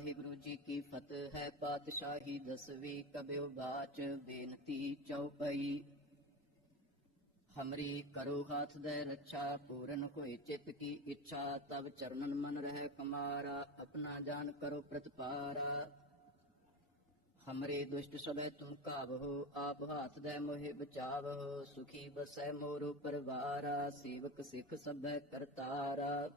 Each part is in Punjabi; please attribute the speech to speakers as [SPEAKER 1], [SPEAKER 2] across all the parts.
[SPEAKER 1] ਵਾਹਿਗੁਰੂ ਜੀ ਕੀ ਫਤਿਹ ਹੈ, ਪਾਤਸ਼ਾਹੀ ਦਸਵੀਂ ਕਬਿਓ ਬਾਚ ਬੇਨਤੀ ਚਉਪਈ ਹਮਰੀ ਕਰੋ ਹਾਥ ਦੇ ਰੱਛਾ, ਪੂਰਨ ਹੋਏ ਚਿਤ ਕੀ ਇੱਛਾ ਤਬ ਚਰਨਨ ਮਨ ਰਹਿ ਕਮਾਰਾ, ਆਪਣਾ ਜਾਨ ਕਰੋ ਪ੍ਰਤਪਾਰਾ। ਹਮਰੇ ਦੁਸ਼ਟ ਸਭੈ ਤੁਮ ਕਾਵਹੋ ਆਪ ਹਾਥ ਦੇ ਮੋਹਿ ਬਚਾਵਹੋ, ਸੁਖੀ ਬਸੈ ਮੋਰੋ ਪਰਵਾਰਾ, ਸੇਵਕ ਸਿੱਖ ਸਭੈ ਕਰਤਾਰਾ।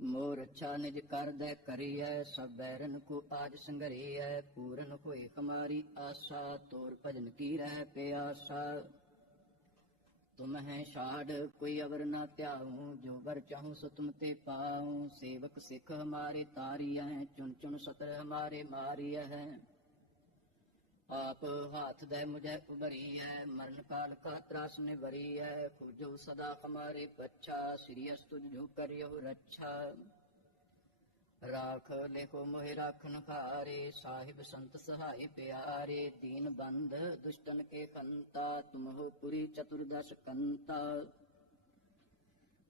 [SPEAKER 1] ਮੋਰ ਅੱਛਾ ਨਿਜ ਕਰਦੈ ਕਰੀਐ, ਸਭ ਬੈਰਨ ਕੋ ਆਜ ਸੰਗਰੀਐ, ਪੂਰਨ ਹੋਏ ਹਮਾਰੀ ਆਸ਼ਾ, ਤੋਰ ਭਜਨ ਕੀ ਰਹਿ ਪਿਆਸਾ। ਤੁਮ ਹੈ ਛਾੜ, ਕੋਈ ਅਵਰ ਨਾ ਧਿਆਉ, ਜੋ ਵਰ ਚਾਹੂੰ ਸੋ ਤੁਮ ਤੇ ਪਾਉ। ਸੇਵਕ ਸਿੱਖ ਹਮਾਰੇ ਤਾਰੀਐ, ਚੁਣ ਚੁਣ ਸਤਰ ਹਮਾਰੇ ਮਾਰੀਐ। ਆਪ ਹਾਥ ਦੇ ਮੁਝੇ ਉਬਰੀਐ ਮਰਨ ਕਾਲ ਕਾ ਤਰਾਸ ਨੇ ਵਰੀਐ ਖੋਜੋ ਸਦਾ ਹਮਾਰੇ ਪੱਛਾ, ਸ੍ਰੀ ਅਸਤੁ ਜੋ ਕਰਿਓ ਰੱਛਾ। ਰਾਖ ਲੇਖੋ ਮੋਹਿ ਰਾਖਨ ਹਾਰੇ, ਸਾਹਿਬ ਸੰਤ ਸਹਾਇ ਪਿਆਰੇ, ਦੀਨ ਬੰਧ ਦੁਸ਼ਟਨ ਕੇ ਕੰਤਾ, ਤੁਮਹੁ ਪੁਰੀ ਚਤੁਰਦਸ਼ ਕੰਤਾ।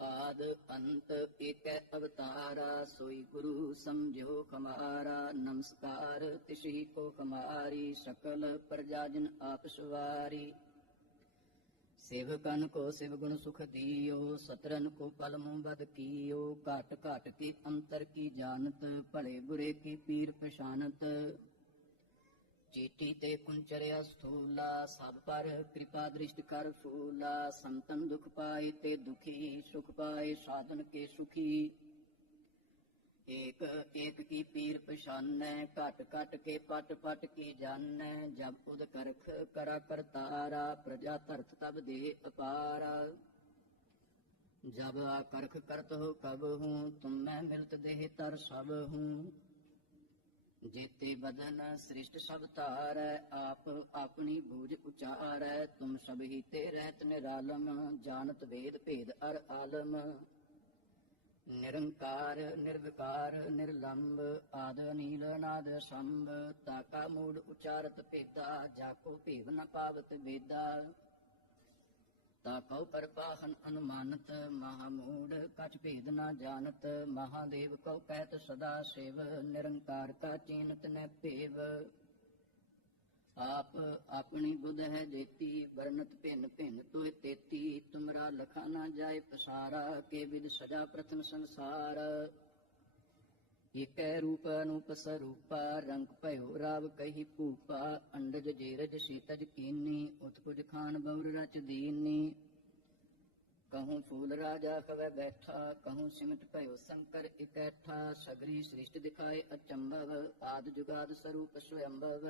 [SPEAKER 1] ਆਦ ਅੰਤ ਏਕੈ ਅਵਤਾਰਾ, ਸੋਈ ਗੁਰੂ ਸਮਝੋ ਖਮਾਰਾ, ਨਮਸਕਾਰ ਤਿਸਹੀ ਕੋ ਖਮਾਰੀ, ਸਕਲ ਪ੍ਰਜਾ ਜਨ ਆਪ ਸਵਾਰੀ। ਸੇਵਕਨ ਕੋ ਸਿਵ ਗੁਣ ਸੁਖ ਦੀਓ, ਸਤਰਨ ਕੋ ਪਲ ਮੁ ਬਦ ਕੀਓ, ਘਟ ਘਟ ਕੀ ਅੰਤਰ ਕੀ ਜਾਣਤ, ਭਲੇ ਬੁਰੇ ਕੀ ਪੀਰ ਪਛਾਨਤ ਚੀਟੀ ਤੇ ਕੁੰਚਰਿਆ ਸਥੂਲਾ, ਸਭ ਪਰ ਕਿਰਪਾ ਦ੍ਰਿਸ਼ਟ ਕਰ ਫੂਲਾ। ਸੰਤਨ ਦੁਖ ਪਾਏ ਤੇ ਦੁਖੀ, ਸੁਖ ਪਾਏ ਸਾਧਨ ਕੇ ਸੁਖੀ। ਏਕ ਏਕ ਕੀ ਪੀਰ ਪਛਾਨੈ, ਘਟ ਘਟ ਕੇ ਪਟ ਪਟ ਕੀ ਜਾਣੈ ਜਬ ਉਦ ਕਰਖ ਕਰਾ ਕਰਤਾਰਾ, ਪ੍ਰਜਾ ਧਰਤ ਤਬ ਦੇ ਅਪਾਰਾ। ਜਬ ਆ ਕਰਖ ਕਰਤ ਹੋ ਕਬ ਹੂੰ, ਤੁਮ ਮੈਂ ਮਿਲਤ ਦੇਹ ਤਰ ਸਭ ਹੂੰ। ਜੇਤੇ ਬਦਨ ਸ੍ਰਿਸ਼ਟ ਸਭ ਧਾਰੈ, ਆਪ ਆਪਣੀ ਬੂਝ ਉਚਾਰੈ। ਤੁਮ ਸਭ ਹੀ ਤੇ ਰਹਿਤ ਨਿਰਾਲਮ, ਜਾਣਤ ਵੇਦ ਭੇਦ ਅਰ ਆਲਮ। ਨਿਰੰਕਾਰ, ਨਿਰਵਿਕਾਰ, ਨਿਰਲੰਬ, ਆਦ ਨੀਲ ਨਾਦ ਸੰਭ ਤਾਕਾ ਮੂੜ ਉਚਾਰਤ ਭੇਦਾ ਜਾਕੋ ਭੇਵ ਨ ਪਾਵਤ ਵੇਦਾ। ਤਾ ਤਾਕਉ ਪਰਪਾਹਨ ਅਨੁਮਾਨਤ ਮਹਾਮੂੜ ਕਛ ਭੇਦ ਨਾ ਜਾਣਤ, ਮਹਾਦੇਵ ਕਉ ਕਹਿਤ ਸਦਾ ਸਿਵ, ਨਿਰੰਕਾਰ ਕਾ ਚੀਨਤ ਨ ਭੇਵ। ਆਪ ਆਪਣੀ ਬੁੱਧ ਹੈ ਦੇਤੀ ਵਰਨਤ ਭਿੰਨ ਭਿੰਨ ਤੋਇ ਤੇਤੀ, ਤੁਮਰਾ ਲਖਾ ਨਾ ਜਾਏ ਪਸਾਰਾ, ਕੇ ਵਿਦ ਸਜਾ ਪ੍ਰਥਮ ਸੰਸਾਰ। ਇਕੈ ਰੂਪ ਅਨੂਪ ਸਰੂਪਾ, ਰੰਗ ਭਇਓ ਰਾਵ ਕਹੀ ਭੂਪਾ, ਅੰਡਜ ਜੇਰਜ ਸੀਤਜ ਕੀਨੀ, ਉਤਪੁਜ ਖਾਨ ਬਉਰ ਰਚ ਦੀਨੀ। ਕਹੂੰ ਫੂਲ ਰਾਜਾ ਕਵੈ ਬੈਠਾ, ਕਹੂੰ ਸਿਮਟ ਭਇਓ ਸੰਕਰ ਇਕੈਠਾ, ਸਗਰੀ ਸ੍ਰਿਸ਼ਟ ਦਿਖਾਏ ਅਚੰਭਵ, ਆਦ ਜੁਗਾਦ ਸਰੂਪ ਸਵਯੰਭਵ।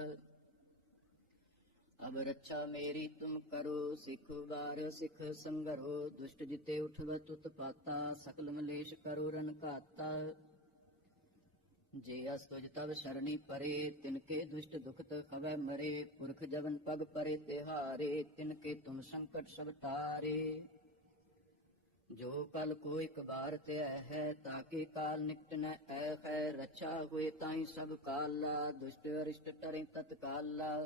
[SPEAKER 1] ਅਬ ਰੱਛਾ ਮੇਰੀ ਤੁਮ ਕਰੋ, ਸਿਖ ਵਾਰ ਸਿਖ ਸੰਗਰੋ, ਦੁਸ਼ਟ ਜਿਤੇ ਉਠਵ ਤੁਤ ਪਾਤਾ ਸਕਲ ਮਲੇਸ਼ ਕਰੋ ਰਨ ਘਾਤਾ। ਜੇ ਅਸ ਤੁਜ ਤਬ ਸ਼ਰਣੀ ਪਰੇ ਤਿਨਕੇ ਦੁਸ਼ਟ ਦੁਖਤ ਖਵੈ ਮਰੇ। ਪੁਰਖ ਜਵਨ ਪਗ ਪਰੇ, ਤਿਹਾਰੇ ਤਿਨਕੇ ਤੁਮ ਸੰਕਟ ਸਭ ਤਾਰੇ ਜੋ ਕਲ ਕੋ ਇਕ ਬਾਰ ਤੇ ਹੈ ਤਾਕੇ ਕਾਲ ਨਿਕਟ ਨ ਐ ਹੈ। ਰੱਛਾ ਹੋਏ ਤਾਈ ਸਭ ਕਾਲਾ, ਦੁਸ਼ਟ ਅਰਿਸ਼ਟ ਟਰੇ ਤਤਕਾਲਾ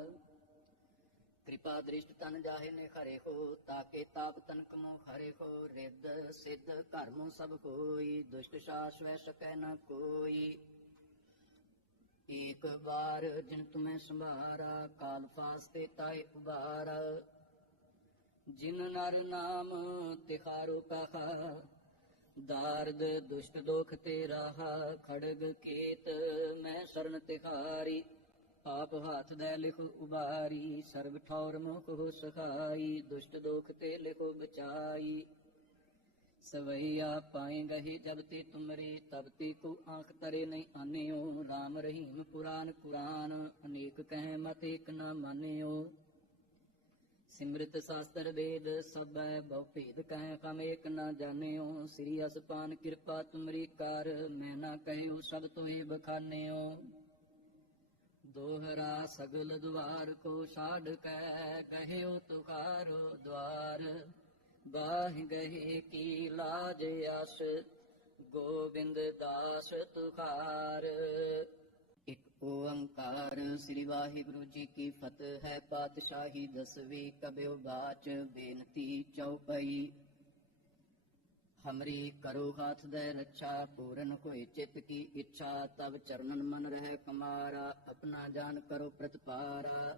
[SPEAKER 1] ਕਿਰਪਾ ਦ੍ਰਿਸ਼ਟ ਤਨ ਜਾਹੇ ਨੇ ਖਰੇ ਹੋ ਤਾਕੇ ਤਾਪ ਤਨ ਕਮੋ ਖਰੇ ਹੋ। ਰਿੱਧ ਸਿੱਧ ਕਰਮੋ ਸਭ ਕੋਈ, ਦੁਸ਼ਟ ਸਾਸ ਵੈ ਸਕੈ ਨ ਕੋਈ। ਏਕ ਵਾਰ ਜਿਨ ਤੁਮੈ ਸੰਭਾਰਾ, ਕਾਲ ਫਾਸਤੇ ਤਾਏ ਉਬਾਰ। ਜਿਨ ਨਰ ਨਾਮ ਤਿਖਾਰੋ ਕਹਾ ਦਾਰਦ ਦੁਸ਼ਟ ਦੋਖ ਤੇ ਰਾਹਾ। ਖੜਗ ਕੇਤ ਮੈਂ ਸਰਨ ਤਿਖਾਰੀ ਆਪ ਹੱਥ ਦੇ ਲਿਖ ਉਬਾਰੀ। ਸਰਬ ਠੌਰ ਮੁਖ ਹੋ ਸਖਾਈ ਦੁਸ਼ਟ ਦੋਖ ਤੇ ਲਿਖੋ ਬਚਾਈ। ਸਵਈਆ ਪਾਏ ਗਹੇ ਜਬ ਤੇ ਤੁਮਰੇ, ਤਬ ਤੇ ਕੋ ਆਂਖ ਤਰੇ ਨਹੀਂ ਆਨਿਓ। ਰਾਮ ਰਹੀਮ ਪੁਰਾਨ ਕੁਰਾਨ ਅਨੇਕ ਕਹਿ ਮਤ ਇਕ ਨ ਮਾਨਿਓ। ਸਿਮ੍ਰਿਤ ਸ਼ਾਸਤਰ ਵੇਦ ਸਭੈ, ਬਹੁ ਭੇਦ ਕਹਿ ਕਮ ਏਕ ਨ ਜਾਣਿਓ। ਸ੍ਰੀ ਅਸਪਾਨ ਕਿਰਪਾ ਤੁਮਰੀ ਕਰ, ਮੈਂ ਨਾ ਕਹਿਓ ਸਭ ਤੋਏ ਬਖਾਨਿਓ। ਦੋਹਰਾ ਸਗਲ ਦੁਆਰ ਕੋ ਛਾੜ ਕੈ, ਕਹਿਓ ਤੁਕਾਰੋ ਦਵਾਰ ਬਾਹ ਗਏ ਕੀ ਲਾਜ ਅਸ ਗੋਬਿੰਦ ਦਾਸ ਤੁਖਾਰ। ਇੱਕ ਓੰਕਾਰ ਸ੍ਰੀ ਵਾਹਿਗੁਰੂ ਜੀ ਕੀ ਫਤਿਹ ਹੈ, ਪਾਤਸ਼ਾਹੀ ਦਸਵੀਂ ਕਬਿਉ ਬਾਚ ਬੇਨਤੀ ਚਉਪਈ ਹਮਰੀ ਕਰੋ ਹਾਥ ਦੇ ਰੱਛਾ, ਪੂਰਨ ਹੋਏ ਚਿਤ ਕੀ ਇੱਛਾ ਤਬ ਚਰਨਨ ਮਨ ਰਹਿ ਕਮਾਰਾ, ਆਪਣਾ ਜਾਨ ਕਰੋ ਪ੍ਰਤਪਾਰਾ।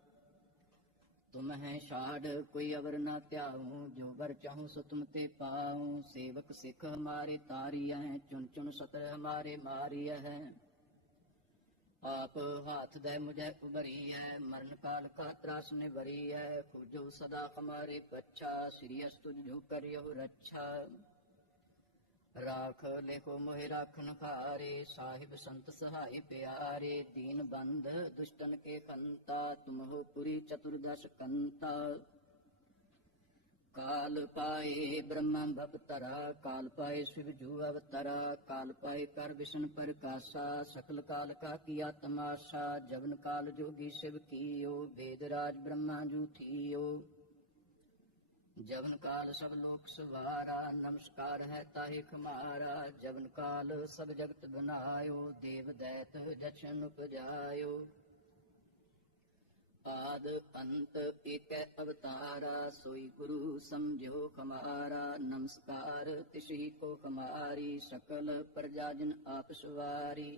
[SPEAKER 1] ਤੁਮ ਹੈ ਛਾੜ, ਕੋਈ ਅਵਰ ਨਾ ਧਿਆਉ, ਜੋ ਵਰ ਚਾਹੂੰ ਸੋ ਤੁਮ ਤੇ ਪਾਉ। ਸੇਵਕ ਸਿੱਖ ਹਮਾਰੇ ਤਾਰੀਐ, ਚੁਣ ਚੁਣ ਸਤਰ ਹਮਾਰੇ ਮਾਰੀਐ। ਆਪ ਹਾਥ ਦੇ ਮੁਝੇ ਉਬਰੀਐ ਮਰਨ ਕਾਲ ਕਾ ਤਰਾਸ ਨਿਵਰੀਐ। ਖੋਜੋ ਸਦਾ ਹਮਾਰੇ ਪੱਛਾ, ਸ੍ਰੀ ਅਸਤੁ ਜੋ ਕਰਿਓ ਰੱਛਾ। ਰਾਖ ਲੇਖੋ ਮੋਹਿ ਰਾਖਨ ਖਾਰੇ ਸਾਹਿਬ ਸੰਤ ਸਹਾਈ ਪਿਆਰੇ, ਦੀਨ ਬੰਧ ਦੁਸ਼ਟਨ ਕੇ ਖੰਤਾ ਤੁਮ ਪੁਰੀ ਚਤੁਰਦਸ਼ ਕੰਤਾ। ਕਾਲ ਪਾਏ ਬ੍ਰਹਮਾ ਬਪਤਰਾ, ਕਾਲ ਪਾਏ ਸ਼ਿਵ ਜੂ ਅਵਤਰਾ, ਕਾਲ ਪਾਏ ਕਰ ਵਿਸ਼ਨ ਪ੍ਰਕਾਸ਼ਾ, ਸਕਲ ਕਾਲ ਕਾ ਕੀਆ ਤਮਾਸ਼ਾ ਜਵਨ ਕਾਲ ਜੋਗੀ ਸ਼ਿਵ ਕੀਓ, ਵੇਦ ਰਾਜ ਬ੍ਰਹਮਾ ਜੂ ਥੀਓ। ਜਵਨ ਕਾਲ ਸਭ ਲੋਕ ਸਵਾਰਾ, ਨਮਸਕਾਰ ਹੈ ਤਾਹਿ ਖਮਾਰਾ ਜਵਨ ਕਾਲ ਸਭ ਜਗਤ ਬਨਾਇਓ ਦੇਵ ਦੈਤ ਜਛਨ ਉਪਜਾਇਓ। ਆਦ ਅੰਤ ਏਕੈ ਅਵਤਾਰਾ, ਸੋਈ ਗੁਰੂ ਸਮਝੋ ਖਮਾਰਾ। ਨਮਸਕਾਰ ਤਿਸਹੀ ਕੋ ਖਮਾਰੀ, ਸਕਲ ਪ੍ਰਜਾਜਨ ਆਪਸਵਾਰੀ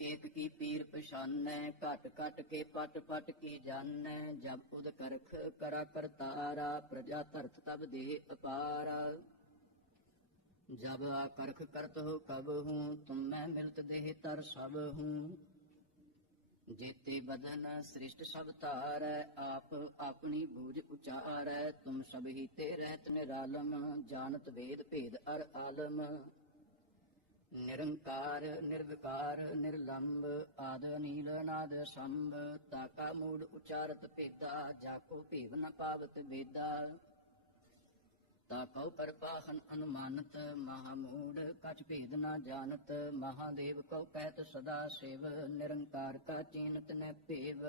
[SPEAKER 1] ਏਕ ਕੀ ਪੀਰ ਪਛਾਨੈ, ਘਟ ਘਟ ਕੇ ਪਟ ਪਟ ਕੀ ਜਾਣੈ ਜਬ ਉਦ ਕਰਖ ਕਰਾ ਕਰਤਾਰਾ, ਪ੍ਰਜਾ ਧਰਤ ਤਬ ਦੇ ਅਪਾਰਾ। ਜਬ ਕਰਖ ਕਰਤ ਹੋ ਕਬ ਹੂੰ, ਤੁਮ ਮੈਂ ਮਿਲਤ ਦੇਹ ਤਰ ਸਭ ਹੂੰ। ਜੇਤੇ ਬਦਨ ਸ੍ਰਿਸ਼ਟ ਸਭ ਧਾਰੈ, ਆਪ ਆਪਣੀ ਬੂਝ ਉਚਾਰੈ, ਤੁਮ ਸਭ ਹੀ ਤੇ ਰਹਿਤ ਨਿਰਾਲਮ, ਜਾਣਤ ਵੇਦ ਭੇਦ ਅਰ ਆਲਮ। ਨਿਰੰਕਾਰ, ਨਿਰਵਿਕਾਰ, ਨਿਰਲੰਬ, ਆਦ ਨੀਲ, ਨਾਦ ਸੰਭ ਤਾਕਾ ਮੂੜ, ਉਚਾਰਤ, ਭੇਦਾ ਜਾਕੋ ਭੇਵ ਨ ਪਾਵਤ ਵੇਦਾ। ਤਾਕਉ ਪਰਪਾਹਨ ਅਨੁਮਾਨਤ ਮਹਾਮੂੜ ਕਛ ਭੇਦ ਨਾ ਜਾਣਤ, ਮਹਾਦੇਵ ਕਉ ਕਹਿਤ ਸਦਾ ਸਿਵ ਨਿਰੰਕਾਰ ਕਾ ਚੀਨਤ ਨ ਭੇਵ।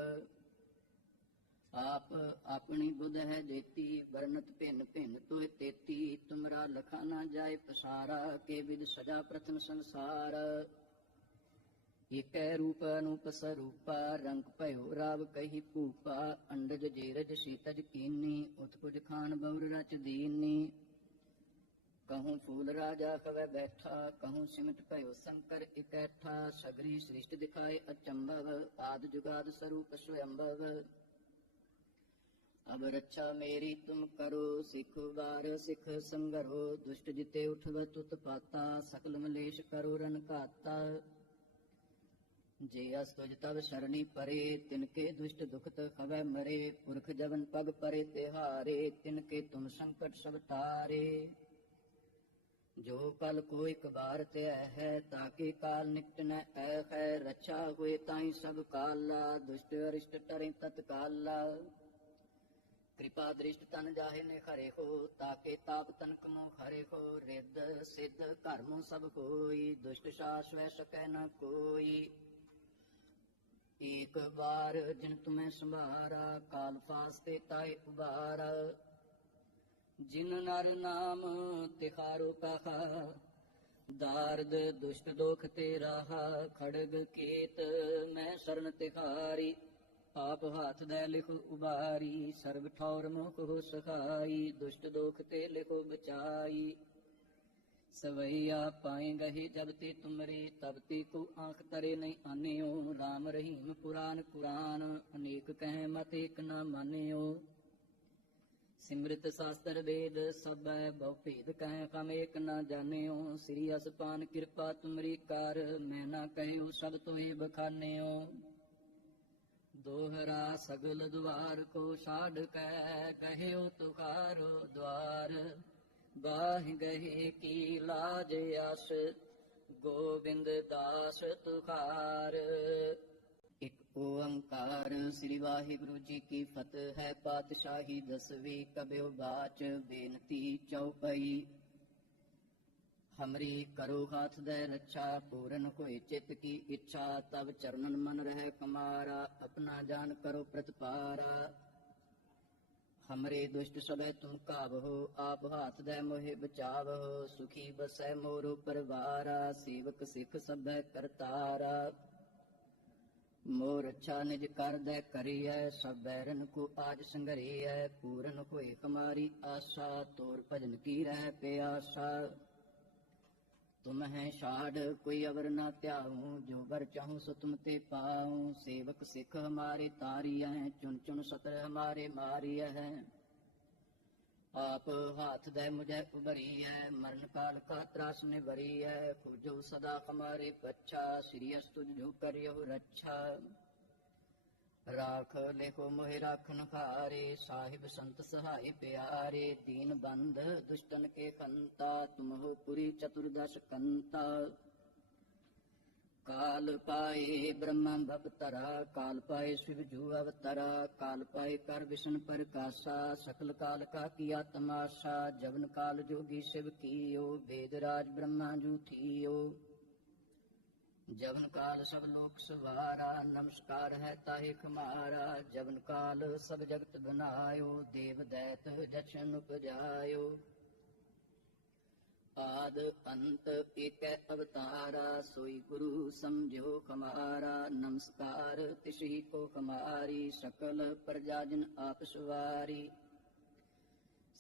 [SPEAKER 1] ਆਪ ਆਪਣੀ ਬੁੱਧ ਹੈ ਦੇਤੀ ਵਰਨਤ ਭਿੰਨ ਭਿੰਨ ਤੋਏ ਤੇਤੀ। ਤੁਮਰਾ ਲਖਾ ਨਾ ਜਾਏ ਪਸਾਰਾ, ਕੇ ਵਿਦ ਸਜਾ ਪ੍ਰਥਮ ਸੰਸਾਰ। ਏਕੈ ਰੂਪ ਅਨੂਪ ਸਰੂਪਾ, ਰੰਗ ਭਇਓ ਰਾਵ ਕਹੀ ਭੂਪਾ। ਅੰਡਜ ਜੀਰਜ ਸੀਤਜ ਕੀਨੀ, ਉਤਪੁਜ ਖਾਨ ਬਉਰ ਰਚ ਦੀਨੀ। ਕਹੂੰ ਫੂਲ ਰਾਜਾ ਕਵੈ ਬੈਠਾ, ਕਹੂੰ ਸਿਮਟ ਭਇਓ ਸੰਕਰ ਇਕੈਠਾ। ਸਗਰੀ ਸ੍ਰਿਸ਼ਟ ਦਿਖਾਏ ਅਚੰਭਵ, ਆਦ ਜੁਗਾਦ ਸਰੂਪ ਸਵਯੰਭਵ ਅਬ ਰੱਛਾ ਮੇਰੀ ਤੁਮ ਕਰੋ ਸਿਖ ਵਾਰ, ਸਿਖ ਸੰਗਰੋ, ਦੁਸ਼ਟ ਜਿਤੇ ਉਠਵ ਤੁਤ ਪਾਤਾ ਸਕਲ ਮਲੇਸ਼ ਕਰੋ ਰਨ ਘਾਤਾ। ਜੇ ਅਸ ਤੁਜ ਤਵ ਸ਼ਰਣੀ ਪਰੇ ਤਿਨਕੇ ਦੁਸ਼ਟ ਦੁਖਤ ਖਵੈ ਮਰੇ। ਪੁਰਖ ਜਵਨ ਪਗ ਪਰੇ ਤਿਹਾਰੇ ਤਿਨਕੇ ਤੁਮ ਸੰਕਟ ਸਭ ਤਾਰੇ। ਜੋ ਕਲ ਕੋ ਇਕ ਬਾਰ ਤੇ ਹੈ ਤਾਕੇ ਕਾਲ ਨਿਕਟ ਨ ਐ ਹੈ। ਰੱਛਾ ਹੋਏ ਤਾਈ ਸਭ ਕਾਲਾ, ਦੁਸ਼ਟ ਅਰਿਸ਼ਟ ਟਰੇ ਤਤਕਾਲਾ। ਕਿਰਪਾ ਦ੍ਰਿਸ਼ਟ ਤਨ ਜਾਹੇ ਨੇ ਖਰੇ ਹੋ, ਤਾਕੇ ਤਾਪ ਤਨ ਕਮੋ ਖਰੇ ਹੋ, ਰਿੱਧ ਸਿੱਧ ਕਰਮੋ ਸਭ ਕੋਈ, ਦੁਸ਼ਟ ਸਾਸ ਸਕੈ ਨ ਕੋਈ। ਏਕ ਵਾਰ ਜਿਨ ਤੁਮੈ ਸੰਭਾਰਾ, ਕਾਲ ਫਾਸਤੇ ਤਾਏ ਉਬਾਰਾ। ਜਿਨ ਨਰ ਨਾਮ ਤਿਖਾਰੋ ਕਹਾ ਦਾਰਦ ਦੁਸ਼ਟ ਦੋਖ ਤੇ ਰਾਹਾ ਖੜਗ ਕੇਤ ਮੈਂ ਸਰਨ ਤਿਖਾਰੀ ਆਪ ਹੱਥ ਦੇ ਲਿਖੋ ਉਬਾਰੀ, ਸਰਬ ਠੌਰ ਮੁਖ ਹੋ ਸਖਾਈ, ਦੁਸ਼ਟ ਦੋਖ ਤੇ ਲਿਖੋ ਬਚਾਈ। ਸਵਈਆ ਪਾਏ ਗਹੀ ਜਬ ਤੇ ਤੁਮਰੀ, ਤਬ ਤੇ ਕੋ ਆਂਖ ਤਰੇ ਨਹੀਂ ਆਨਿਓ। RAM ਰਹੀਮ ਪੁਰਾਨ ਕੁਰਾਨ, ਅਨੇਕ ਕਹਿ ਮਤ ਏਕ ਨਾ ਮਾਨਿਓ। ਸਿਮ੍ਰਿਤ ਸਾਸਤਰ ਵੇਦ, ਸਭੈ ਬਹੁ ਭੇਦ ਕਹਿ ਕਮ ਏਕ ਨਾ ਜਾਣਿਓ। ਸ੍ਰੀ ਅਸਪਾਨ ਕਿਰਪਾ ਤੁਮਰੀ ਕਰ, ਮੈਂ ਨਾ ਕਹਿਓ ਸਭ ਤੋਏ ਬਖਾਨਿਓ। ਦੋਹਰਾ ਸਗਲ ਦੁਆਰ ਕੋ ਛਾੜ ਕੈ, ਕਹਿਓ ਤੁਕਾਰੋ ਦਵਾਰ। ਬਾਹ ਗਏ ਕੀ ਲਾਜ ਅਸ ਗੋਬਿੰਦ ਦਾਸ ਤੁਖਾਰ। ਇਕ ਓੰਕਾਰ ਸ੍ਰੀ ਵਾਹਿਗੁਰੂ ਜੀ ਕੀ ਫਤਿਹ ਹੈ, ਪਾਤਸ਼ਾਹੀ ਦਸਵੀਂ ਕਬਿਓ ਬਾਚ ਬੇਨਤੀ ਚਉਪਈ। ਹਮਰੀ ਕਰੋ ਹਾਥ ਦੇ ਰੱਛਾ, ਪੂਰਨ ਹੋਏ ਚਿਤ ਕੀ ਇੱਛਾ ਤਬ ਚਰਨਨ ਮਨ ਰਹਿ ਕਮਾਰਾ, ਆਪਣਾ ਜਾਨ ਕਰੋ ਪ੍ਰਤਪਾਰਾ। ਹਮਰੇ ਦੁਸ਼ਟ ਸਭੈ ਤੁਮ ਕਾਵਹੋ ਆਪ ਹਾਥ ਦੇ ਮੋਹਿ ਬਚਾਵਹੋ, ਸੁਖੀ ਬਸੈ ਮੋਰੋ ਪਰਵਾਰਾ, ਸੇਵਕ ਸਿੱਖ ਸਭੈ ਕਰਤਾਰਾ। ਮੋਰ ਅੱਛਾ ਨਿਜ ਕਰਦੈ ਕਰੀਐ, ਸਭ ਬੈਰਨ ਕੋ ਆਜ ਸੰਗਰੀਐ, ਪੂਰਨ ਹੋਏ ਹਮਾਰੀ ਆਸ਼ਾ, ਤੋਰ ਭਜਨ ਕੀ ਰਹਿ ਪਿਆਸਾ। ਤੁਮ ਹੈ ਛਾੜ, ਕੋਈ ਅਵਰ ਨਾ ਧਿਆਉ, ਜੋ ਵਰ ਚਾਹੂੰ ਸੋ ਤੁਮ ਤੇ ਪਾਉ। ਸੇਵਕ ਸਿੱਖ ਹਮਾਰੇ ਤਾਰੀਐ ਚੁਨ ਚੁਨ ਸਤਰ ਹਮਾਰੇ ਮਾਰੀਐ। ਆਪ ਹਾਥ ਦੇ ਮੁਝੇ ਉਬਰੀਐ ਮਰਨ ਕਾਲ ਕਾ ਤਰਾਸ ਨੇ ਵਰੀਐ ਖੋਜੋ ਸਦਾ ਹਮਾਰੇ ਪੱਛਾ, ਸ੍ਰੀ ਅਸਤੁ ਜੋ ਕਰਿਓ ਰੱਛਾ। ਰਾਖ ਲੇਖੋ ਮੋਹਿ ਰਾਖਨ ਖਾਰੇ ਸਾਹਿਬ ਸੰਤ ਸਹਾਇ ਪਿਆਰੇ, ਦੀਨ ਬੰਧ ਦੁਸ਼ਟਨ ਕੇ ਖੰਤਾ ਤੁਮਹੁ ਪੁਰੀ ਚਤੁਰਦਸ਼ ਕੰਤਾ। ਕਾਲ ਪਾਏ ਬ੍ਰਹਮਾ ਭਵਤਰਾ ਕਾਲ ਪਾਏ ਸ਼ਿਵ ਜੂ ਅਵਤਰਾ, ਕਾਲ ਪਾਏ ਕਰ ਵਿਸ਼ਨ ਪ੍ਰਕਾਸ਼ਾ, ਸਕਲ ਕਾਲ ਕਾ ਕੀਆ ਤਮਾਸ਼ਾ ਜਵਨ ਕਾਲ ਜੋਗੀ ਸ਼ਿਵ ਕੀਓ, ਵੇਦ ਰਾਜ ਬ੍ਰਹਮਾ ਜੂ ਥੀਓ। ਜਵਨ ਕਾਲ ਸਭ ਲੋਕ ਸਵਾਰਾ, ਨਮਸਕਾਰ ਹੈ ਤਾਹੇ ਖਮਾਰਾ ਜਵਨ ਕਾਲ ਸਭ ਜਗਤ ਬਨਾਇਓ ਦੇਵ ਦੈਤ ਜਛਨ ਉਪਜਾਇਓ। ਆਦ ਅੰਤ ਏਕੈ ਅਵਤਾਰਾ, ਸੋਈ ਗੁਰੂ ਸਮਝੋ ਖਮਾਰਾ। ਨਮਸਕਾਰ ਤਿਸਹੀ ਕੋ ਖਮਾਰੀ, ਸਕਲ ਪ੍ਰਜਾਜਨ ਆਪ ਸਵਾਰੀ।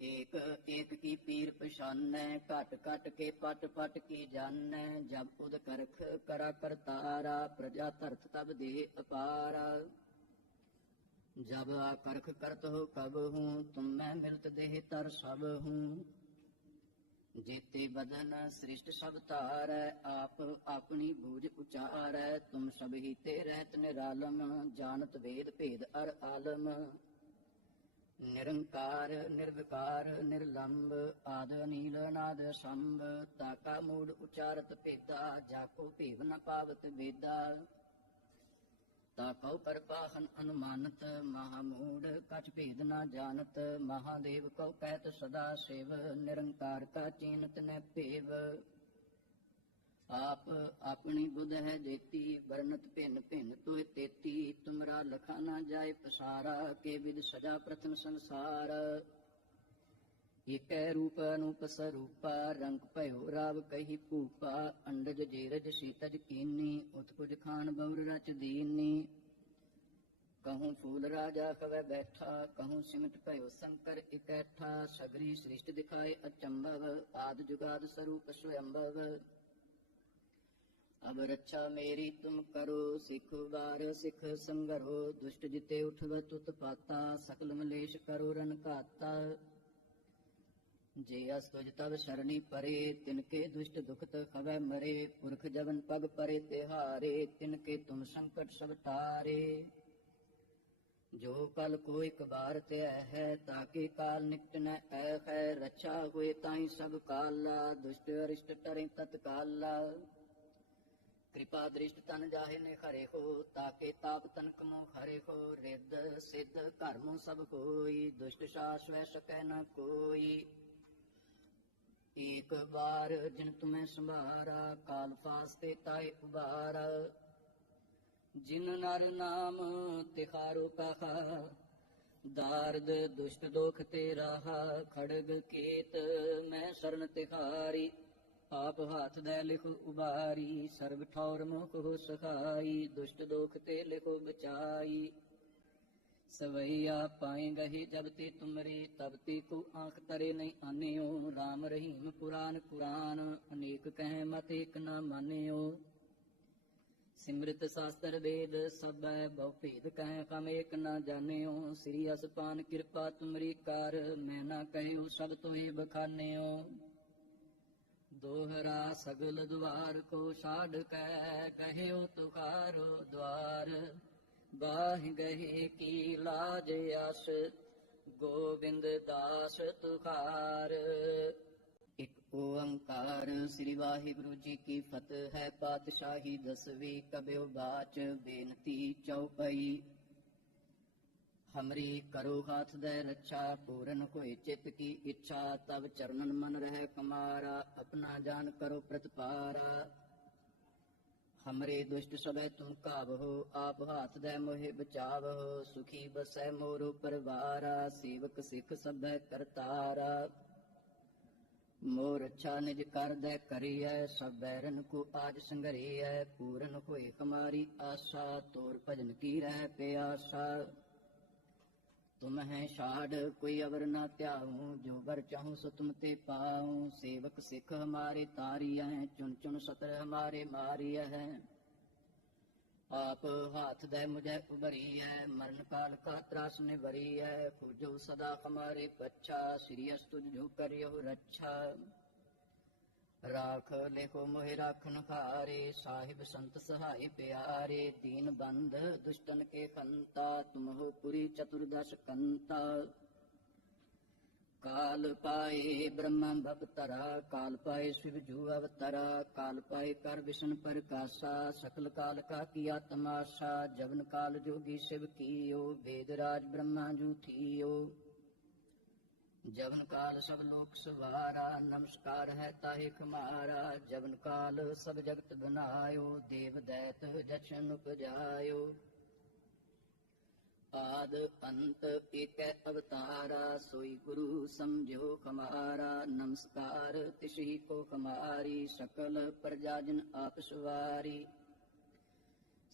[SPEAKER 1] ਏਕ ਏਕ ਕੀ ਪੀਰ ਪਛਾਨੈ, ਘਟ ਘਟ ਕੇ ਪਟ ਪਟ ਕੀ ਜਾਣੈ ਜਬ ਉਦ ਕਰਖ ਕਰਾ ਕਰਤਾਰਾ, ਪ੍ਰਜਾ ਧਰਤ ਤਬ ਦੇ ਅਪਾਰਾ। ਜਬ ਆ ਕਰਖ ਕਰਤ ਹੋ ਕਬ ਹੂੰ, ਤੁਮ ਮੈਂ ਮਿਲਤ ਦੇਹ ਤਰ ਸਭ ਹੂੰ। ਜੇਤੇ ਬਦਨ ਸ੍ਰਿਸ਼ਟ ਸਭ ਧਾਰੈ, ਆਪ ਆਪਣੀ ਬੂਝ ਉਚਾਰੈ, ਤੁਮ ਸਭ ਹੀ ਤੇ ਰਹਿਤ ਨਿਰਾਲਮ, ਜਾਣਤ ਵੇਦ ਭੇਦ ਅਰ ਆਲਮ। ਨਿਰੰਕਾਰ, ਨਿਰਵਿਕਾਰ, ਨਿਰਲੰਬ, ਆਦ ਨੀਲ ਨਾਦ ਸੰਭ ਤਾਕਾ ਮੂੜ, ਉਚਾਰਤ, ਭੇਦਾ ਜਾਕੋ ਭੇਵ ਨ ਪਾਵਤ ਵੇਦਾ। ਤਾਕਉ ਪਰਪਾਹਨ ਅਨੁਮਾਨਤ ਮਹਾਮੂੜ ਕਛ ਭੇਦ ਨਾ ਜਾਣਤ, ਮਹਾਦੇਵ ਕਉ ਕਹਿਤ ਸਦਾ ਸਿਵ, ਨਿਰੰਕਾਰ ਕਾ ਚੀਨਤ ਨ ਭੇਵ। ਆਪ ਆਪਣੀ ਬੁੱਧ ਹੈ ਜੇਤੀ ਵਰਨਤ ਭਿੰਨ ਭਿੰਨ ਤੋਇ ਤੇਤੀ। ਤੁਮਰਾ ਲਖਾ ਨਾ ਜਾਏ ਪਸਾਰਾ, ਕੇ ਵਿਦ ਸਜਾ ਪ੍ਰਥਮ ਸੰਸਾਰ। ਏਕੈ ਰੂਪ ਅਨੂਪ ਸਰੂਪਾ, ਰੰਗ ਭਇਓ ਰਾਵ ਕਹੀ ਭੂਪਾ। ਅੰਡਜ ਜੇਰਜ ਸੀਤਜ ਕੀਨੀ, ਉਤਪੁਜ ਖਾਨ ਬਉਰ ਰਚ ਦੀਨੀ। ਕਹੂੰ ਫੂਲ ਰਾਜਾ ਕਵੈ ਬੈਠਾ, ਕਹੂੰ ਸਿਮਟ ਭਇਓ ਸੰਕਰ ਇਕੈਠਾ। ਸਗਰੀ ਸ੍ਰਿਸ਼ਟ ਦਿਖਾਏ ਅਚੰਭਵ, ਆਦ ਜੁਗਾਦ ਸਰੂਪ ਸਵਯੰਭਵ ਅਬ ਰੱਛਾ ਮੇਰੀ ਤੁਮ ਕਰੋ ਸਿਖ ਵਾਰ, ਸਿਖ ਸੰਗਰੋ, ਦੁਸ਼ਟ ਜਿਤੇ ਉਠਵ ਤੁਤ ਪਾਤਾ ਸਕਲ ਮਲੇਸ਼ ਕਰੋ ਰਨ ਘਾਤਾ। ਜੇ ਅਸ ਤੁਜ ਤਵ ਸ਼ਰਣੀ ਪਰੇ ਤਿਨਕੇ ਦੁਸ਼ਟ ਦੁਖਤ ਖਵੈ ਮਰੇ। ਪੁਰਖ ਜਵਨ ਪਗ ਪਰੇ ਤਿਹਾਰੇ ਤਿਨਕੇ ਤੁਮ ਸੰਕਟ ਸਭ ਤਾਰੇ। ਜੋ ਕਲ ਕੋ ਇਕ ਬਾਰ ਤੇ ਹੈ ਤਾਕੇ ਕਾਲ ਨਿਕਟ ਨ ਐ ਹੈ। ਰੱਛਾ ਹੋਏ ਤਾਈ ਸਭ ਕਾਲਾ, ਦੁਸ਼ਟ ਅਰਿਸ਼ਟ ਟਰੇ ਤਤਕਾਲਾ। ਕਿਰਪਾ ਦ੍ਰਿਸ਼ਟ ਤਨ ਜਾਹੇ ਨੇ ਖਰੇ ਹੋ, ਤਾਕੇ ਤਾਪ ਤਨ ਕਮੋ ਖਰੇ ਹੋ, ਰਿੱਧ ਸਿੱਧ ਕਰਮੋ ਸਭ ਕੋਈ, ਦੁਸ਼ਟ ਸਾਸ ਸਕੈ ਨ ਕੋਈ। ਏਕ ਬਾਰ ਜਿਨ ਤੁਮੈ ਸੰਭਾਰਾ, ਕਾਲ ਫਾਸਤੇ ਤਾਏ ਉਬਾਰ। ਜਿਨ ਨਰ ਨਾਮ ਤਿਹਾਰੋ ਕਹਾ ਦਾਰਦ ਦੁਸ਼ਟ ਦੋਖ ਤੇ ਰਾਹਾ ਖੜਗ ਕੇਤ ਮੈਂ ਸਰਨ ਤਿਹਾਰੀ। ਆਪ ਹਾਥ ਦੇ ਲਿਖੋ ਉਬਾਰੀ, ਸਰਬ ਠੌਰ ਮੁਖ ਹੋ ਸਖਾਈ, ਦੁਸ਼ਟ ਦੋਖ ਤੇ ਲਿਖੋ ਬਚਾਈ। ਸਵਈਆ ਪਾਏ ਗਹੀ ਜਬ ਤੇ ਤੁਮਰੇ, ਤਬ ਤੇ ਕੋ ਆਂਖ ਤਰੇ ਨਹੀਂ ਆਨਿਓ। RAM ਰਹੀਮ ਪੁਰਾਨ ਕੁਰਾਨ ਅਨੇਕ ਕਹਿ ਮਤ ਇਕ ਨਾ ਮਾਨਿਓ। ਸਿਮਰਤ ਸ਼ਾਸਤਰ ਵੇਦ ਸਭੈ, ਬਹੁ ਭੇਦ ਕਹਿ ਕਮ ਏਕ ਨਾ ਜਾਣਿਓ। ਸ੍ਰੀ ਅਸਪਾਨ ਕਿਰਪਾ ਤੁਮਰੀ ਕਰ, ਮੈਂ ਨਾ ਕਹਿਓ ਸਭ ਤੋਏ ਬਖਾਨਿਓ। ਦੋਹਰਾ ਸਗਲ ਦੁਆਰ ਕੋ ਛਾੜ ਕੈ ਕਹਿਓ ਤੁਕਾਰੋ ਦਵਾਰ। ਬਾਹ ਗਏ ਕੀ ਲਾਜ ਅਸ ਗੋਬਿੰਦ ਦਾਸ ਤੁਖਾਰ। ਇਕ ਓੰਕਾਰ ਸ੍ਰੀ ਵਾਹਿਗੁਰੂ ਜੀ ਕੀ ਫਤਿਹ ਹੈ, ਪਾਤਸ਼ਾਹੀ ਦਸਵੀਂ ਕਬਿਓ ਬਾਚ ਬੇਨਤੀ ਚਉਪਈ। ਹਮਰੀ ਕਰੋ ਹਾਥ ਦੇ ਰੱਛਾ, ਪੂਰਨ ਹੋਏ ਚਿਤ ਕੀ ਇੱਛਾ ਤਬ ਚਰਨਨ ਮਨ ਰਹਿ ਕਮਾਰਾ, ਆਪਣਾ ਜਾਨ ਕਰੋ ਪ੍ਰਤਪਾਰਾ ਹਮਰੇ ਦੁਸ਼ਟ ਸਭੈ ਤੁਮ ਕਾਵਹੋ ਆਪ ਹਾਥ ਦੇ ਮੋਹਿ ਬਚਾਵਹੋ, ਸੁਖੀ ਬਸੈ ਮੋਰੋ ਪਰਵਾਰਾ, ਸੇਵਕ ਸਿੱਖ ਸਭੈ ਕਰਤਾਰਾ। ਮੋਰ ਅੱਛਾ ਨਿਜ ਕਰਦੈ ਕਰੀਐ, ਸਭ ਬੈਰਨ ਕੋ ਆਜ ਸੰਗਰੀਐ, ਪੂਰਨ ਹੋਏ ਹਮਾਰੀ ਆਸਾ, ਤੋਰ ਭਜਨ ਕੀ ਰਹਿ ਪਿਆਸਾ। ਤੁਮ ਹੈ ਛਾੜ, ਕੋਈ ਅਵਰ ਨਾ ਧਿਆਉ, ਜੋ ਵਰ ਚਾਹੂੰ ਸੋ ਤੁਮ ਤੇ ਪਾਉ। ਸੇਵਕ ਸਿੱਖ ਹਮਾਰੇ ਤਾਰੀਐ ਚੁਨ ਚੁਨ ਸਤਰ ਹਮਾਰੇ ਮਾਰੀਐ। ਆਪ ਹਾਥ ਦੇ ਮੁਝੇ ਹੈ ਮਰਨ ਕਾਲ ਕਾ ਤਰਾਸ ਨੇ ਹੈ ਖੋਜੋ ਸਦਾ ਹਮਾਰੇ ਪੱਛਾ, ਸ੍ਰੀ ਅਸਤੁ ਜੋ ਕਰਿਓ ਰੱਛਾ। ਰਾਖ ਲੇਖੋ ਮੋਹਿ ਰਾਖਨ ਖਾਰੇ ਸਾਹਿਬ ਸੰਤ ਸਹਾਈ ਪਿਆਰੇ, ਦੀਨ ਬੰਧ ਦੁਸ਼ਟਨ ਕੇ ਖੰਤਾ ਤੁਮ ਪੁਰੀ ਚਤੁਰਦਸ਼ ਕੰਤਾ। ਕਾਲ ਪਾਏ ਬ੍ਰਹਮਾ ਬਪਤਰਾ ਕਾਲ ਪਾਏ ਸ਼ਿਵ ਜੂ ਅਵਤਰਾ, ਕਾਲ ਪਾਏ ਕਰ ਵਿਸ਼ਨ ਪ੍ਰਕਾਸ਼ਾ, ਸਕਲ ਕਾਲ ਕਾ ਕੀਆ ਤਮਾਸ਼ਾ ਜਵਨ ਕਾਲ ਜੋਗੀ ਸ਼ਿਵ ਕੀਓ, ਵੇਦ ਰਾਜ ਬ੍ਰਹਮਾ ਜੂ ਥੀਓ। ਜਵਨ ਕਾਲ ਸਭ ਲੋਕ ਸਵਾਰਾ, ਨਮਸਕਾਰ ਹੈ ਤਾਹਿ ਖਮਾਰਾ ਜਵਨ ਕਾਲ ਸਭ ਜਗਤ ਬਨਾਇਓ ਦੇਵ ਦੈਤ ਜਛਨ ਉਪਜਾਇਓ। ਆਦ ਅੰਤ ਏਕੈ ਅਵਤਾਰਾ, ਸੋਈ ਗੁਰੂ ਸਮਝੋ ਖਮਾਰਾ। ਨਮਸਕਾਰ ਤਿਸਹੀ ਕੋ ਖਮਾਰੀ, ਸਕਲ ਪ੍ਰਜਾਜਨ ਆਪ ਸਵਾਰੀ।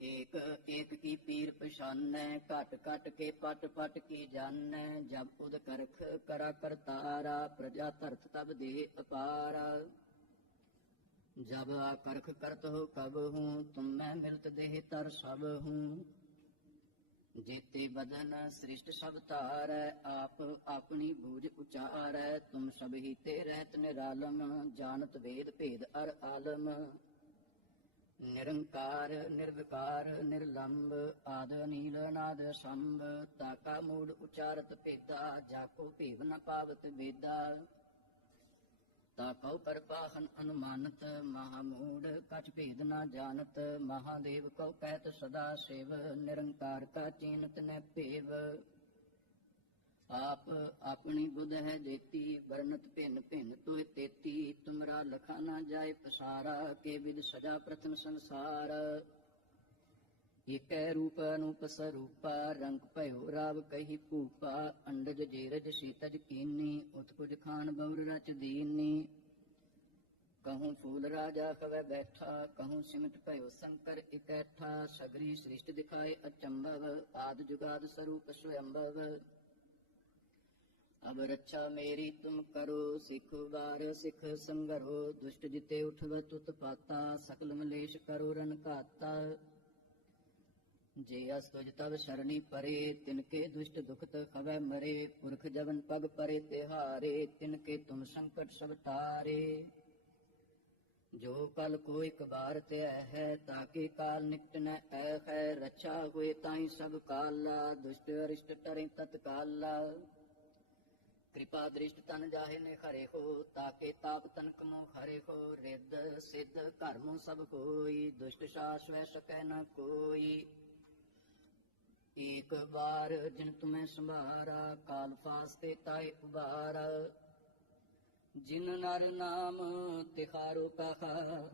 [SPEAKER 1] ਏਕ ਏਕ ਕੀ ਪੀਰ ਪਛਾਨੈ, ਘਟ ਘਟ ਕੇ ਪਟ ਪਟ ਕੀ ਜਾਣੈ ਜਬ ਉਦ ਕਰਖ ਕਰਾ ਕਰਤਾਰਾ, ਪ੍ਰਜਾ ਧਰਤ ਤਬ ਦੇ ਅਪਾਰਾ। ਜਬ ਆ ਕਰਖ ਕਰਤ ਹੋ ਕਬ ਹੂੰ, ਤੁਮ ਮੈਂ ਮਿਲਤ ਦੇਹ ਤਰ ਸਭ ਹੂੰ। ਜੇਤੇ ਬਦਨ ਸ੍ਰਿਸ਼ਟ ਸਭ ਧਾਰੈ, ਆਪ ਆਪਣੀ ਬੂਝ ਉਚਾਰੈ, ਤੁਮ ਸਭ ਹੀ ਤੇ ਰਹਿਤ ਨਿਰਾਲਮ, ਜਾਣਤ ਵੇਦ ਭੇਦ ਅਰ ਆਲਮ। ਨਿਰੰਕਾਰ, ਨਿਰਵਿਕਾਰ, ਨਿਰਲੰਬ, ਆਦ ਨੀਲ ਨਾਦ ਸੰਭ ਤਾਕਾ ਮੂੜ, ਉਚਾਰਤ, ਭੇਦਾ ਜਾਕੋ ਭੇਵ ਨ ਪਾਵਤ ਵੇਦਾ। ਤਾਕਉ ਪਰਪਾਹਨ ਅਨੁਮਾਨਤ, ਮਹਾ ਮੂੜ, ਕਛ ਭੇਦ ਨ ਜਾਣਤ, ਮਹਾਦੇਵ ਕਉ ਕਹਿਤ ਸਦਾ ਸਿਵ, ਨਿਰੰਕਾਰ ਕਾ ਚੀਨਤ ਨ ਭੇਵ। ਆਪ ਆਪਣੀ ਬੁੱਧ ਹੈ ਦੇਤੀ, ਵਰਨਤ ਭਿੰਨ ਭਿੰਨ ਤੋਇ ਤੇਤੀ। ਤੁਮਰਾ ਲਖਾ ਨਾ ਜਾਏ ਪਸਾਰਾ, ਕੇ ਵਿਦ ਸਜਾ ਪ੍ਰਥਮ ਸੰਸਾਰ। ਇਕੈ ਰੂਪ ਅਨੂਪ ਸਰੂਪਾ, ਰੰਗ ਭਇਓ ਰਾਵ ਕਹੀ ਭੂਪਾ। ਅੰਡਜ ਜੇਰਜ ਸੀਤਜ ਕੀਨੀ ਉਤਪੁਜ ਖਾਨ ਬਉਰ ਰਚ ਦੀਨੀ। ਕਹੂੰ ਫੂਲ ਰਾਜਾ ਕਵੈ ਬੈਠਾ, ਕਹੂੰ ਸਿਮਟ ਭਇਓ ਸੰਕਰ ਇਕੈਠਾ। ਸਗਰੀ ਸ੍ਰਿਸ਼ਟ ਦਿਖਾਏ ਅਚੰਭਵ, ਆਦ ਜੁਗਾਦ ਸਰੂਪ ਸਵਯੰਭਵ। ਅਬ ਰੱਛਾ ਮੇਰੀ ਤੁਮ ਕਰੋ ਸਿਖ ਵਾਰ, ਸਿਖ ਸੰਗਰੋ, ਦੁਸ਼ਟ ਜਿਤੇ ਉਠਵ ਤੁਤ ਪਾਤਾ ਸਕਲ ਮਲੇਸ਼ ਕਰੋ ਰਨ ਘਾਤਾ। ਜੇ ਅਸ ਤੁਜ ਤਵ ਸ਼ਰਣੀ ਪਰੇ, ਤਿਨਕੇ ਦੁਸ਼ਟ ਦੁਖਤ ਖਵੈ ਮਰੇ। ਪੁਰਖ ਜਵਨ ਪਗ ਪਰੇ ਤਿਹਾਰੇ, ਤਿਨਕੇ ਤੁਮ ਸੰਕਟ ਸਭ ਤਾਰੇ। ਜੋ ਕਲ ਕੋ ਇਕ ਬਾਰ ਤੇ ਹੈ, ਤਾਕੇ ਕਾਲ ਨਿਕਟ ਨ ਐ ਹੈ। ਰੱਛਾ ਹੋਏ ਤਾਈ ਸਭ ਕਾਲਾ, ਦੁਸ਼ਟ ਅਰਿਸ਼ਟ ਟਰੇ ਤਤਕਾਲਾ। ਕਿਰਪਾ ਦ੍ਰਿਸ਼ਟ ਤਨ ਜਾਹੇ ਨੇ ਖਰੇ ਹੋ, ਤਾਕੇ ਤਾਪ ਤਨ ਕਮੋ ਖਰੇ ਹੋ, ਰਿੱਧ ਸਿੱਧ ਕਰਮੋ ਸਭ ਕੋਈ, ਦੁਸ਼ਟ ਸਾਸ ਸਕੈ ਨ ਕੋਈ। ਏਕ ਬਾਰ ਜਿਨ ਤੁਮੈ ਸੰਭਾਰਾ, ਕਾਲ ਫਾਸਤੇ ਤਾਏ ਉਬਾਰਾ। ਜਿਨ ਨਰ ਨਾਮ ਤਿਖਾਰੋ ਕਹਾ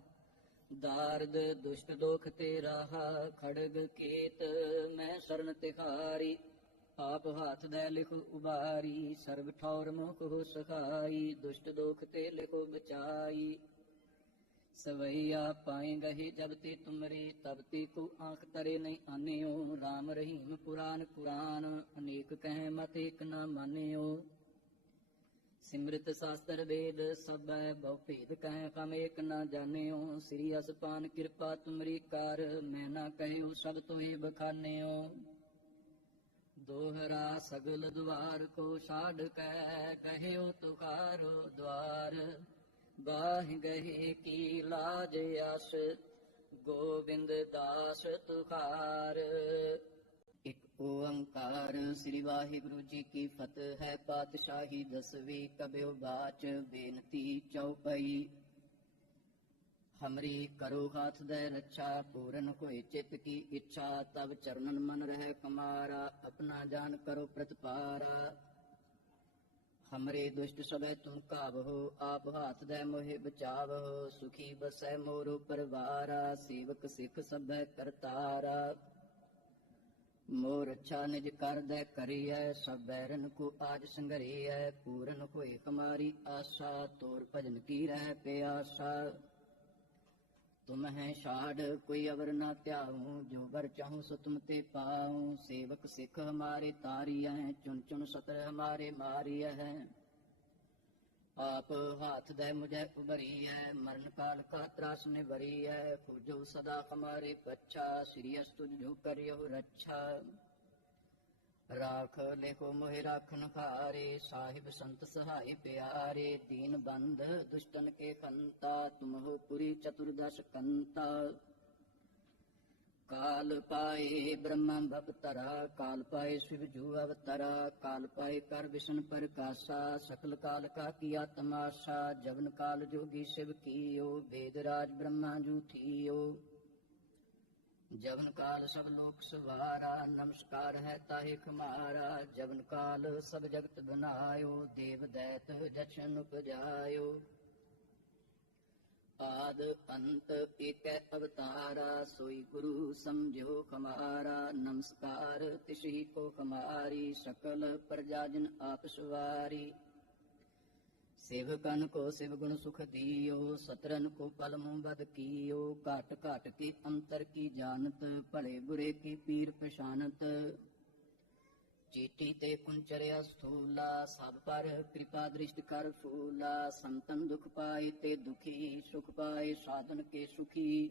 [SPEAKER 1] ਦਾਰਦ ਦੁਸ਼ਟ ਦੋਖ ਤੇ ਰਾਹਾ ਖੜਗ ਕੇਤ ਮੈਂ ਸਰਨ ਤਿਖਾਰੀ ਆਪ ਹਾਥ ਦੇ ਲਿਖ ਉਬਾਰੀ, ਸਰਬ ਠੌਰ ਮੁਖ ਹੋ ਸਖਾਈ, ਦੁਸ਼ਟ ਦੋਖ ਤੇ ਲਿਖੋ ਬਚਾਈ। ਸਵਈਆ ਪਾਏ ਗਏ ਜਬ ਤੇ ਤੁਮਰੇ, ਤਬ ਤੇ ਕੋ ਆਂਖ ਤਰੇ ਨਹੀਂ ਆਨਿਓ। RAM ਰਹੀਮ ਪੁਰਾਨ ਕੁਰਾਨ ਅਨੇਕ ਕਹਿ ਮਤ ਇਕ ਨਾ ਮਾਨਿਓ। ਸਿਮਰਤ ਸਾਸਤਰ ਵੇਦ ਸਭੈ, ਬਹੁ ਭੇਦ ਕਹਿ ਹਮ ਏਕ ਨਾ ਜਾਣਿਓ। ਸ੍ਰੀ ਅਸਪਾਨ ਕਿਰਪਾ ਤੁਮਰੀ ਕਰ, ਮੈਂ ਨਾ ਕਹਿਓ ਸਭ ਤੋਏ ਬਖਾਨਿਓ। ਦੋਹਰਾ ਸਗਲ ਦਵਾਰ ਕੋ ਛਾੜ ਕੈ, ਕਹਿਓ ਤੁਕਾਰੋ ਦਵਾਰ। ਬਾਹ ਗਏ ਕੀ ਲਾਜ ਅਸ ਗੋਬਿੰਦ ਦਾਸ ਤੁਕਾਰ ਇਕ ਓੰਕਾਰ ਸ੍ਰੀ ਵਾਹਿਗੁਰੂ ਜੀ ਕੀ ਫਤਿਹ ਹੈ, ਪਾਤਸ਼ਾਹੀ ਦਸਵੀਂ ਕਬਿਓ ਬਾਚ ਬੇਨਤੀ ਚਉਪਈ। ਹਮਰੀ ਕਰੋ ਹਾਥ ਦੇ ਰੱਛਾ, ਪੂਰਨ ਹੋਏ ਚਿਤ ਕੀ ਇੱਛਾ ਤਬ ਚਰਨਨ ਮਨ ਰਹਿ ਕਮਾਰਾ, ਆਪਣਾ ਜਾਨ ਕਰੋ ਪ੍ਰਤਪਾਰਾ। ਹਮਰੇ ਦੁਸ਼ਟ ਸਭੈ ਤੁਮ ਕਾਵਹੋ ਆਪ ਹਾਥ ਦੇ ਮੋਹਿ ਬਚਾਵਹੋ, ਸੁਖੀ ਬਸੈ ਮੋਰੋ ਪਰਵਾਰਾ, ਸੇਵਕ ਸਿੱਖ ਸਭੈ ਕਰਤਾਰਾ। ਮੋਰ ਅੱਛਾ ਨਿਜ ਕਰਦੈ ਕਰੀਐ, ਸਭ ਬੈਰਨ ਕੋ ਆਜ ਸੰਗਰੀਐ ਪੂਰਨ ਹੋਏ ਹਮਾਰੀ ਆਸ਼ਾ, ਤੋਰ ਭਜਨ ਕੀ ਰਹਿ ਪਿਆਸਾ। ਤੁਮ ਹੈ ਛਾੜ, ਕੋਈ ਅਵਰ ਨਾ ਧਿਆਉ, ਜੋ ਵਰ ਚਾਹੂੰ ਸੋ ਤੁਮ ਤੇ ਪਾਉ। ਸੇਵਕ ਸਿੱਖ ਹਮਾਰੇ ਤਾਰੀਐ, ਚੁਣ ਚੁਣ ਸਤਰ ਹਮਾਰੇ ਮਾਰੀਐ। ਆਪ ਹਾਥ ਦੇ ਮੁਝੇ ਉਬਰੀਐ ਮਰਨ ਕਾਲ ਕਾ ਤਰਾਸ ਨੇ ਵਰੀਐ ਖੋਜੋ ਸਦਾ ਹਮਾਰੇ ਪੱਛਾ, ਸ੍ਰੀ ਅਸਤੁ ਜੋ ਕਰਿਓ ਰੱਛਾ। ਰਾਖ ਲੇਖੋ ਮੋਹਿ ਰਾਖਨ ਖਾਰੇ ਸਾਹਿਬ ਸੰਤ ਸਹਾਇ ਪਿਆਰੇ, ਦੀਨ ਬੰਧ ਦੁਸ਼ਟਨ ਕੇ ਖੰਤਾ ਤੁਮ ਪੁਰੀ ਚਤੁਰਦਸ਼ ਕੰਤਾ। ਕਾਲ ਪਾਏ ਬ੍ਰਹਮਾ ਭਵਤਰਾ ਕਾਲ ਪਾਏ ਸ਼ਿਵ ਜੂ ਅਵਤਰਾ, ਕਾਲ ਪਾਏ ਕਰ ਵਿਸ਼ਨ ਪ੍ਰਕਾਸ਼ਾ, ਸਕਲ ਕਾਲ ਕਾ ਕੀਆ ਤਮਾਸ਼ਾ ਜਵਨ ਕਾਲ ਜੋਗੀ ਸ਼ਿਵ ਕੀਓ, ਵੇਦ ਰਾਜ ਬ੍ਰਹਮਾ ਜੂ ਥੀਓ। ਜਵਨ ਕਾਲ ਸਭ ਲੋਕ ਸਵਾਰਾ, ਨਮਸਕਾਰ ਹੈ ਤਾਹਿ ਖਮਾਰਾ ਜਵਨ ਕਾਲ ਸਭ ਜਗਤ ਬਨਾਇਓ, ਦੇਵ ਦੈਤ ਜਛਨ ਉਪਜਾਇਓ। ਆਦ ਅੰਤ ਏਕੈ ਅਵਤਾਰਾ, ਸੋਈ ਗੁਰੂ ਸਮਝਿਓ ਖਮਾਰਾ। ਨਮਸਕਾਰ ਤਿਸਹੀ ਕੋ ਖਮਾਰੀ, ਸਕਲ ਪ੍ਰਜਾਜਨ ਆਪ ਸਵਾਰੀ। ਸੇਵਕਨ ਕੋ ਸਿਵ ਗੁਣ ਸੁਖ ਦੀਓ ਸਤਰਨ ਕੋ ਪਲ ਮੁ ਬਦ ਕੀਓ, ਘਟ ਘਟ ਕੀ ਅੰਤਰ ਕੀ ਜਾਣਤ, ਭਲੇ ਬੁਰੇ ਕੀ ਪੀਰ ਪਛਾਨਤ। ਚੀਟੀ ਤੇ ਕੁੰਚਰਿਆ ਸਥੂਲਾ, ਸਭ ਪਰ ਕਿਰਪਾ ਦ੍ਰਿਸ਼ਟ ਕਰ ਫੂਲਾ, ਸੰਤਨ ਦੁਖ ਪਾਏ ਤੇ ਦੁਖੀ, ਸੁਖ ਪਾਏ ਸਾਧਨ ਕੇ ਸੁਖੀ।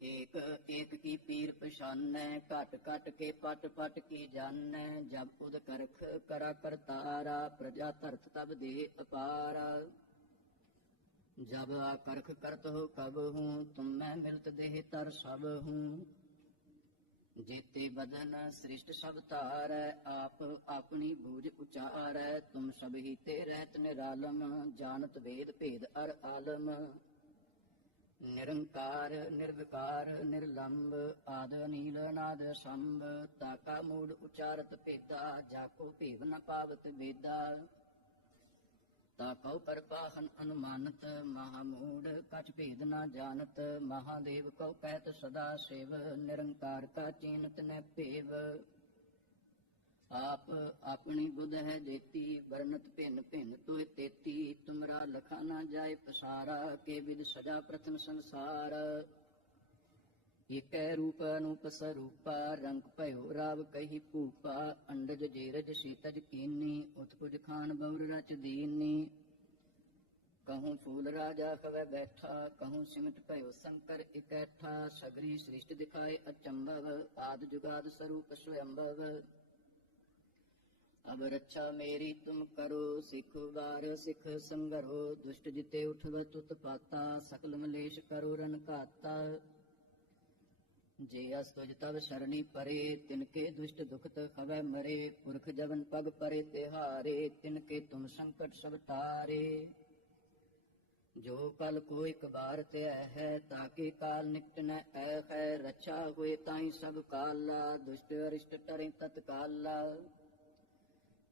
[SPEAKER 1] ਏਕ ਏਕ ਕੀ ਪੀਰ ਪਛਾਨੈ, ਘਟ ਘਟ ਕੇ ਪਟ ਪਟ ਕੀ ਜਾਣੈ ਜਬ ਉਦ ਕਰਖ ਕਰਾ ਕਰਤਾਰਾ, ਪ੍ਰਜਾ ਧਰਤ ਤਬ ਦੇ ਅਪਾਰਾ। ਜਬ ਕਰਖ ਕਰਤ ਹੋ ਕਬ ਹੂੰ, ਤੁਮ ਮੈਂ ਮਿਲਤ ਦੇਹ ਤਰ ਸਭ ਹੂੰ। ਜੇਤੇ ਬਦਨ ਸ੍ਰਿਸ਼ਟ ਸਭ ਧਾਰੈ, ਆਪ ਆਪਣੀ ਬੂਝ ਉਚਾਰੈ। ਤੁਮ ਸਭ ਹੀ ਤੇ ਰਹਿਤ ਨਿਰਾਲਮ, ਜਾਣਤ ਵੇਦ ਭੇਦ ਅਰ ਆਲਮ। ਨਿਰੰਕਾਰ, ਨਿਰਵਿਕਾਰ, ਨਿਰਲੰਬ, ਆਦ, ਨੀਲ ਨਾਦ ਸੰਭ ਤਾਕਾ ਮੂੜ ਉਚਾਰਤ, ਭੇਦਾ ਜਾਕੋ ਭੇਵ ਨ ਪਾਵਤ ਵੇਦਾ। ਤਾ ਤਾਕਉ ਪਰਪਾਹਨ ਅਨੁਮਾਨਤ ਮਹਾਮੂੜ ਕਛ ਭੇਦ ਨਾ ਜਾਣਤ, ਮਹਾਦੇਵ ਕਉ ਕਹਿਤ ਸਦਾ ਸਿਵ, ਨਿਰੰਕਾਰ ਕਾ ਚੀਨਤ ਨ ਭੇਵ। ਆਪ ਆਪਣੀ ਬੁੱਧ ਹੈ ਦੇਤੀ, ਵਰਨਤ ਭਿੰਨ ਭਿੰਨ ਤੋਇ ਤੇਤੀ, ਤੁਮਰਾ ਲਖਾ ਨਾ ਜਾਏ ਪਸਾਰਾ, ਕੇ ਵਿਦ ਸਜਾ ਪ੍ਰਥਮ ਸੰਸਾਰ। ਇਕੈ ਰੂਪ ਅਨੂਪ ਸਰੂਪਾ, ਰੰਗ ਭਇਓ ਰਾਵ ਕਹੀ ਭੂਪਾ, ਅੰਡਜ ਜੇਰਜ ਸੀਤਜ ਕੀਨੀ, ਉਤਪੁਜ ਖਾਨ ਬਉਰ ਰਚ ਦੀਨੀ। ਕਹੂੰ ਫੂਲ ਰਾਜਾ ਕਵੈ ਬੈਠਾ, ਕਹੂੰ ਸਿਮਟ ਭਇਓ ਸੰਕਰ ਇਕੈਠਾ, ਸਗਰੀ ਸ੍ਰਿਸ਼ਟ ਦਿਖਾਏ ਅਚੰਭਵ, ਆਦ ਜੁਗਾਦ ਸਰੂਪ ਸਵਯੰਭਵ। ਅਬ ਰੱਛਾ ਮੇਰੀ ਤੁਮ ਕਰੋ ਸਿਖ ਵਾਰ, ਸਿਖ ਸੰਗਰੋ, ਦੁਸ਼ਟ ਜਿਤੇ ਉਠਵ ਤੁਤ ਪਾਤਾ ਸਕਲ ਮਲੇਸ਼ ਕਰੋ ਰਨ ਘਾਤਾ। ਜੇ ਅਸ ਤੁਜ ਤਬ ਸਰਣੀ ਪਰੇ ਤਿਨਕੇ ਦੁਸ਼ਟ ਦੁਖਤ ਖਵੈ ਮਰੇ। ਪੁਰਖ ਜਵਨ ਪਗ ਪਰੇ ਤਿਹਾਰੇ ਤਿਨਕੇ ਤੁਮ ਸੰਕਟ ਸਭ ਤਾਰੇ। ਜੋ ਕਲ ਕੋਈ ਕਬਾਰ ਤੇ ਹੈ ਤਾਕੇ ਕਾਲ ਨਿਕਟ ਨ ਐ ਹੈ। ਰੱਛਾ ਹੋਏ ਤਾਈ ਸਭ ਕਾਲਾ, ਦੁਸ਼ਟ ਅਰਿਸ਼ਟ ਟਰੇ ਤਤਕਾਲਾ।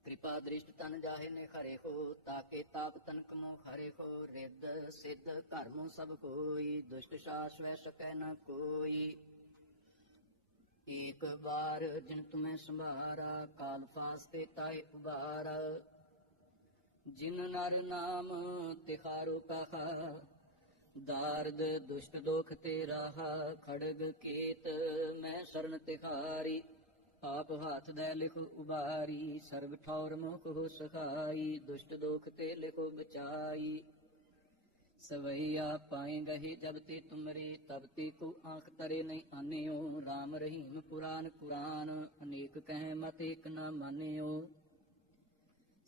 [SPEAKER 1] ਕਿਰਪਾ ਦ੍ਰਿਸ਼ਟ ਤਨ ਜਾਹੇ ਨੇ ਖਰੇ ਹੋ ਤਾਕੇ ਤਾਪ ਤਨ ਕਮੋ ਖਰੇ ਹੋ। ਰਿੱਧ ਸਿੱਧ ਕਰਮੋ ਸਭ ਕੋਈ, ਦੁਸ਼ਟ ਸਾਸ ਸਕੈ ਨ ਕੋਈ। ਏਕ ਵਾਰ ਜਿਨ ਤੁਮੈ ਸੰਭਾਰਾ, ਕਾਲ ਫਾਸਤੇ ਤਾਏ ਉਬਾਰਾ। ਜਿਨ ਨਰ ਨਾਮ ਤਿਖਾਰੋ ਕਹਾ, ਦਾਰਦ ਦੁਸ਼ਟ ਦੋਖ ਤੇ ਰਹਾ। ਖੜਗ ਕੇਤ ਮੈਂ ਸਰਨ ਤਿਖਾਰੀ ਆਪ ਹਾਥ ਦੇ ਲਿਖ ਉਬਾਰੀ, ਸਰਬ ਠੌਰ ਮੁਖ ਹੋ ਸਖਾਈ, ਦੁਸ਼ਟ ਦੋਖ ਤੇ ਲਿਖੋ ਬਚਾਈ। ਸਵਈਆ ਪਾਏ ਗਹੇ ਜਬ ਤੇ ਤੁਮਰੇ, ਤਬ ਤੇ ਕੋ ਆਂਖ ਤਰੇ ਨਹੀਂ ਆਨਿਓ। RAM ਰਹੀਮ ਪੁਰਾਨ ਕੁਰਾਨ ਅਨੇਕ ਕਹਿ ਮਤ ਇਕ ਨਾ ਮਾਨਿਓ।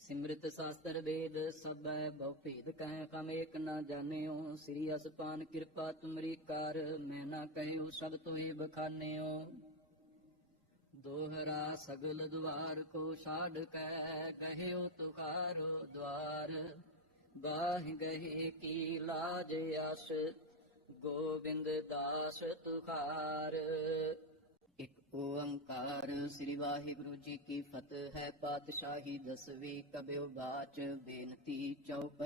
[SPEAKER 1] ਸਿਮਰਤ ਸ਼ਾਸਤਰ ਵੇਦ ਸਭੈ, ਬਹੁ ਭੇਦ ਕਹਿ ਕਮ ਏਕ ਨਾ ਜਾਣਿਓ। ਸ੍ਰੀ ਅਸਪਾਨ ਕਿਰਪਾ ਤੁਮਰੀ ਕਰ, ਮੈਂ ਨਾ ਕਹਿਓ ਸਭ ਤੋਹੀ ਬਖਾਨਿਓ। ਦੋਹਰਾ ਸਗਲ ਦੁਆਰ ਕੋ ਛਾੜ ਕੈ, ਕਹਿਓ ਤੁਕਾਰੋ ਦਵਾਰ। ਬਾਹ ਗਏ ਕੀ ਲਾਜ ਅਸ ਗੋਬਿੰਦ ਦਾਸ ਤੁਖਾਰ। ਇਕ ਓੰਕਾਰ ਸ੍ਰੀ ਵਾਹਿਗੁਰੂ ਜੀ ਕੀ ਫਤਿਹ ਹੈ, ਪਾਤਸ਼ਾਹੀ ਦਸਵੀਂ ਕਬਿਉ ਬਾਚ ਬੇਨਤੀ ਚੌਪ